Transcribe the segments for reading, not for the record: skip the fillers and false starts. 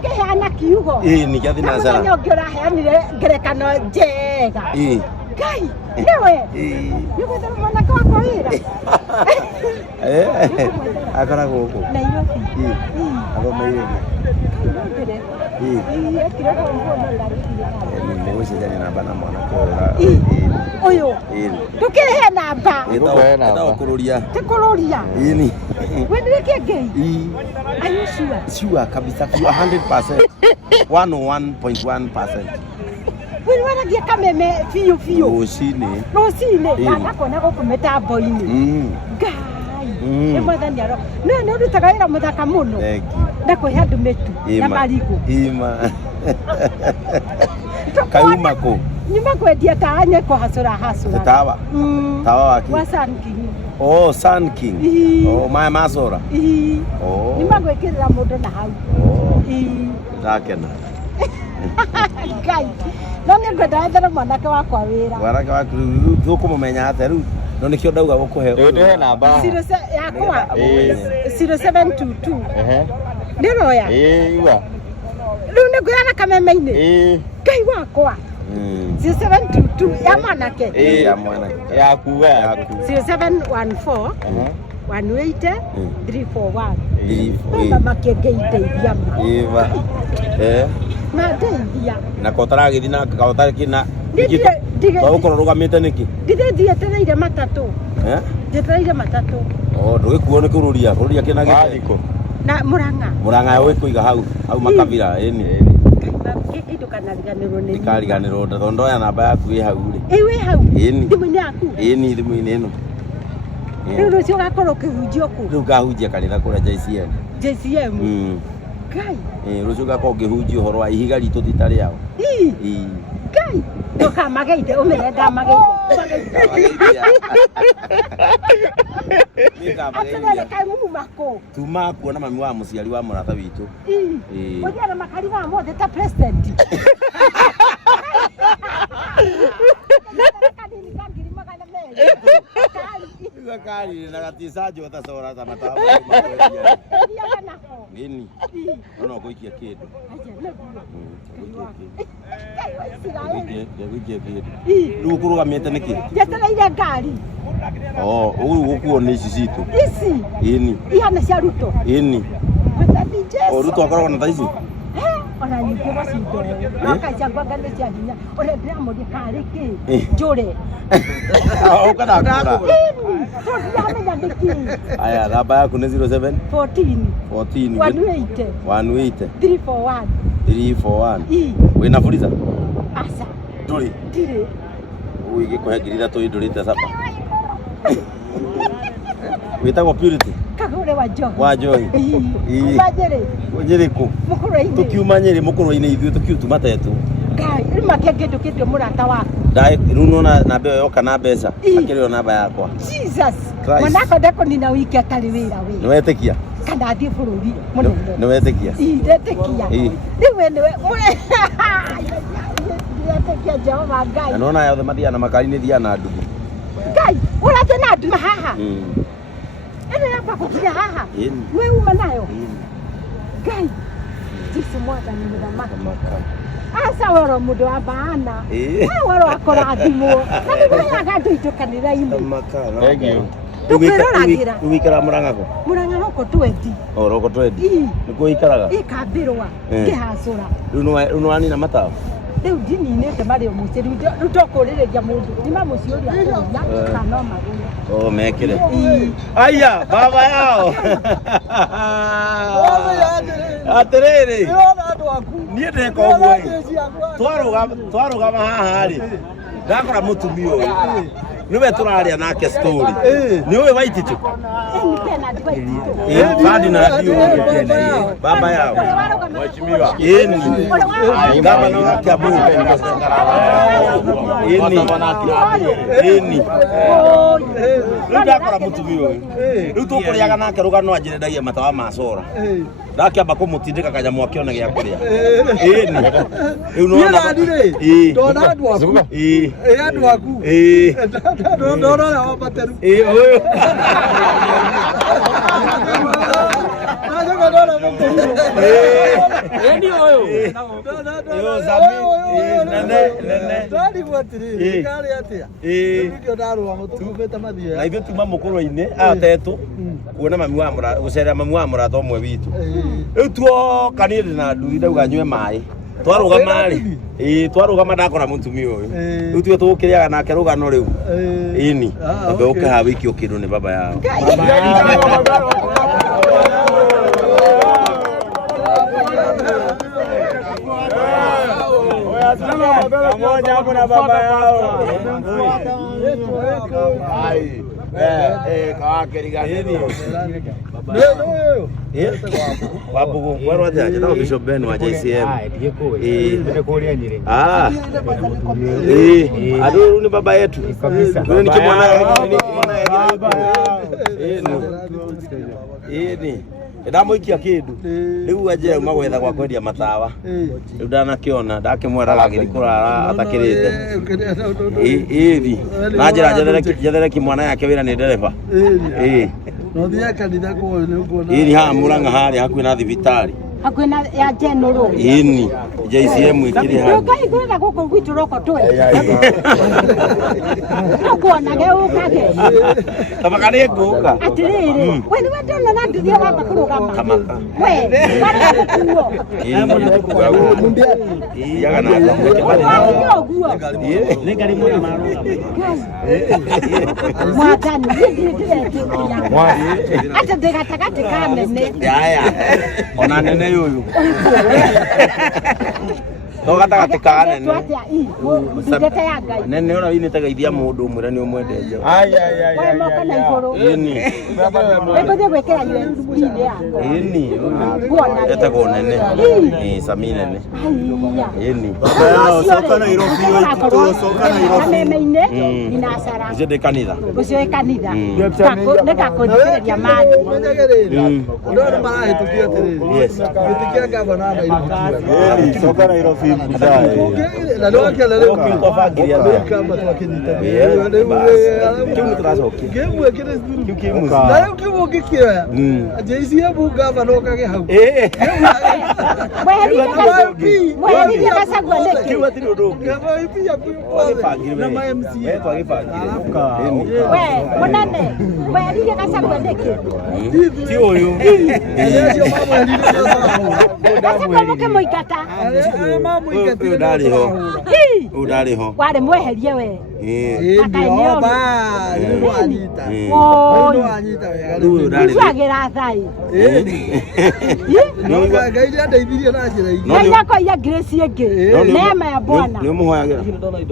Ngeheana kiugo nĩkĩathi na cara ngĩraheanire ngerekano njega Ngai niwe nĩgwetha mwanake wakwa wĩra akoragwo gũkũ Nairobi athomeire nĩgũcenjania namba na mwanake ũyũ tũkĩhe namba kũrũria tĩkũrũria ĩni wenĩrĩkie Ngai are you sure? Sure kabisa 100% 101.1%. Wewe wanagia kameme fiyo rũcinĩ ndakona gũkũ mĩtambo-inĩ Ngai nĩ mwathani aro nĩ ũrutaga wĩra mũthaka mũno ndakwĩhe andũ mĩtu ya marigũ kauma kũ nyuma kwendia tawa nyeko hasũra tawa waki wa Sun King Sun King maya macũra nyuma gwĩkĩrĩra mũndũ na hau ndakena Ngai no nĩ ngwenda wethere mwanake wakwa wĩra mwanake waku tũkũmũmenya atĩa rĩu no nĩkĩo ndauga gũkũhe namba yakwa 0722 ndĩroya rĩu nĩ ngũyana kameme-inĩ Ngai wakwa 0722 ya mwanake yaku 0714 180 341 makĩngeiteithia mandeithia na kotaragĩthi na kaũtarĩ na gũkorwo rũgamĩte nĩkĩ ndĩrĩthietereire matatũ njetereire matatũ ndũgĩkuo nĩ kũrũria kĩna gĩko na Mũrang'a ũgĩkũiga hau makabira ndikariganĩrwo tondũ ndoya namba yaku ĩ hau wĩ hau thimũ-inĩ yaku thimũ-inĩ ĩno rĩu rũcio ũgakorwo ũkĩhunjio kũ rĩu ngahunjia kanitha kũrĩa JCM Ngai rũcio ngakorwo ngĩhunjia ũhoro wa ihiga ritũ thita rĩao Ngai ndũkamageithie ũmere ndamageithie tuma kuona mami wa mũciari wa mũrata witũ ũthiaga makanitha mothe ta president Zakari na gatisaji watasora ta matawa nini no gũikia kĩndũ rĩu kũrũgamĩte nĩkĩ njetereire ngari ũguo gũkuo nĩ ici citũ ihana cia Ruto Ruto akoragwo na ta ici ona nyingĩ macindo wakaja ngwangano cia hinya ona ndĩramũria karĩ kĩ njũre ũkana kũra tũtiramenya nĩkĩ aya namba yaku nĩ 07 14 180 341 wĩna Fuliza aca ndũrĩ ndirĩ ũigĩkũhe ngiri ithatũ ndũrĩte capa wĩtagwo Purity Kagũre wa Njohi Nyĩrĩkũ tũkiuma Nyĩrĩ mũkũrũ-inĩ ithuĩ tũkiuma Tetu Ngai rĩu makĩngĩndũkĩtio mũrata waku rĩu nona namba ĩyo yoka na mbeca akĩrĩo namba yakwa Jesus mwanako ndekũnina wiki atarĩ wĩra wĩ nĩwetĩkia kana athiĩ bũrũri mũnene nĩwetĩkia ndetĩkia rĩu we nĩwe ndetĩkia Jehova Ngai na nona yothe mathiaga na makari-inĩ thiaga na nduthi Ngai ũrathiĩ na nduma haha ĩno yakwa gũkinya haha we uma nayo Ngai Jesu mwathani mũthamaki aca wero mũndũ wa maana wero akũrathimwo na nĩgũyaga andũ aitũ kanitha-inĩ tũkwĩroragĩra ũgĩikara Mũrang'a Mũrang'a roko twendi nĩkuo ikaraga ĩkambĩrwa ngĩhacũra rĩu nĩwanina matawa rĩu ndininĩte marĩ o mũciĩ rĩu tokũrĩrĩria mũndũ nĩma mũciĩ ũrĩa kũria kana magũre mekĩre aya baba yao atĩrĩrĩ niĩ ndeka ũguo twarũgama haha-rĩ ndakora mũtumia ũyũ nĩwe tũrarĩa nake story nĩ ũĩ Waititu baba yao gavana wa Kiambu rĩu ndakora mũtumia ũyũ rĩu tũkũrĩaga nake rũgano anjĩrendagia matawa macora ndakĩamba kũmũtindĩka kanyamũ akĩone gĩa kũrĩa rĩu ndona andũ aku ndona ũrĩa wambateru Ndio huyo. Yo Sami. Nene. Tari watiri. Kale atia. Ndio ndaro wa mutumete mathia. Na ithu tuma mukuru-ini atetu. Kuona mami wa mura gucera mami wa mura to mwe witu. Riu tuoka ni na nduri ndauga nywe mai. Twarugama ri twarugama ndakora mutumia uyu riu tuwe tukiriaga nake rugano riu ini ambe ukaha wiki ukindu ni baba yao pamoja hapo na baba yao kawake rigani Wabugu waro atia jana Bishop Ben wa JCM adu ni baba yetu kabisa ni kimwana ni ndamuikia kindu riu aje magwetha gwa kwendia matawa riu ndanakiona ndakimweraga agirikurara atakirite na njira jethere kimwana yake wira ni ndereba no thia kanitha ko ni kuona ini ha Murang'a hari hakuhi na thibitari hakuhi na ya General ini JCM ikiri ha ngai kwenda guko gwitu roko tu kuona ge ukage tabakane guka atiriri we ni wetona na nduthia wamba kurugama we ini yaga na ni ngari mwana maruga mwatani ata degatagate kamene yaya ona nene yuyu Togata gatika nene nene ora ini tagaithia mundu mwira ni umwendeje ini ebe gwekera ini etego nene Sami nene ini soka na Nairobi soka na Nairobi inasara zede kanitha ucio kanitha neka kondiria maji ndio mara tukia tere yes tukia gavana na Nairobi soka Nairobi na ndio kile leo kufagiria kama tukinita kimu turacokia kimu kile kimu na kimu kikira JCM gavana okage hau wewe kasagwa ndeke kiwa tiri undu gavana pia na ma MC twagifagire we munane wewe kasagwa ndeke ti uyu ndio mama kasagwa muke moikata mama ikati udariho wale mweherie we ndio ba ndio anyita ndio anyita twagira thai ndio gaidi andeithirie na njira ingi ngai yako ya grace ingi neema ya Bwana ni muhoyagira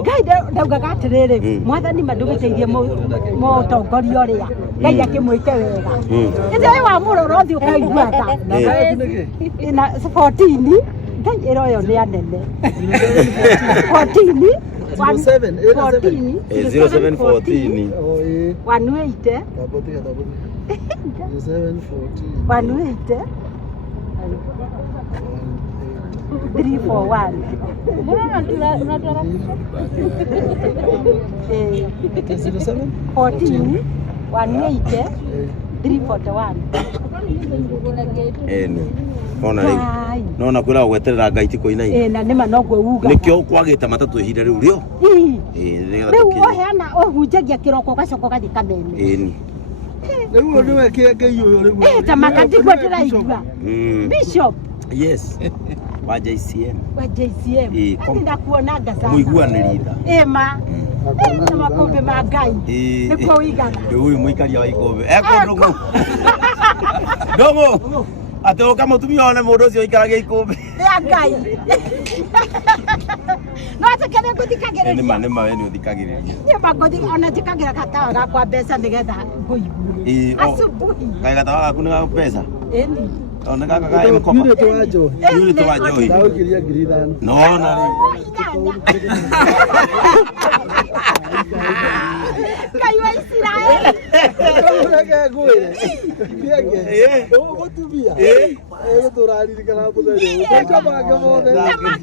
ngai ndauga gatiriri mwathani mandugiteithie mutongoria uria ngai akimwite wega ithwe wa muroro thi ukaigua ta ina 14 ngai iroyo ni anene 14 0714 180 180 341 14 180 341 eni ona riu nona kwira gweterera ngai tiko ina na nima no gwe uga nikyo kwagita matatu ihinda riu rio riu oheana ohunjagia kiroko gacoko gathi kamene eni riu ni weke ngai uyu riu ta makatigwa ndiraigua Bishop yes wa JCM ani ndakuona ngasa muiguanirira ma na makombe ma ngai nikuo uigana uyu muikaria wa ikombe eko ndongo ate kama mutumia one mundu ucio ikaragia ikombe ya ngai no atakene kuthikagiriria ni ma we ni uthikagiriria ni magothi ona tikagira katawa gakwa mbeca nigetha nguigue asubuhi kai katawa gaku ni ga pesa eni ona kaka ka mkopa yule tuwajo ndio kiria ngiridan no na kaiwa Israeli urege gwire kiege gutumia tũraririkana mũthenya ũcio mothe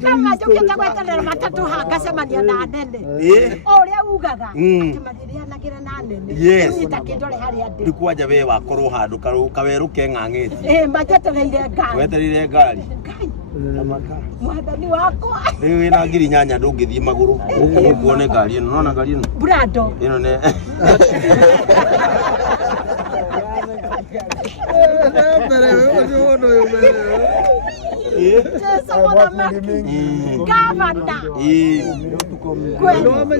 kama njũkĩte gweterera matatũ ngacemania na nene o ũrĩa ugaga atĩ marĩrĩanagĩra na nene nyita kĩndore harĩa ndĩ rĩu kwanja we wakorwo handũ kawerũ keng'ang'ĩte manjetereire ngari wetereire ngari mwathani wakwa rĩu wĩna ngiri nyanya ndũngĩthiĩ magũrũ ũkuone ngari ĩno nona ngari ĩno Brado ĩno nĩ gavana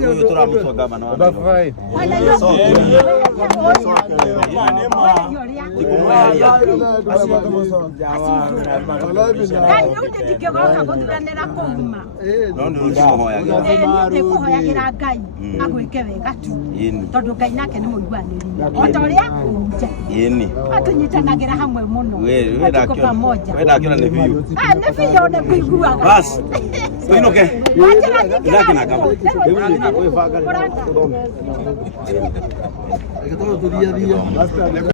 huyu tũramũtua gavana wa ndingĩgoka gũthuranĩra kũuma no nĩ ndĩkũhoyagĩra Ngai agwĩke wega tu tondũ Ngai nake nĩ mũiguanĩria o ta ũrĩa nja atũnyitanagĩra hamwe mũno tuko pamoja ndakĩona nĩ biũ nĩ biũ nĩ kũiguaga bas ũinũke wanjĩra nyingĩ kwĩbanga Agĩtwarwo tũthiathia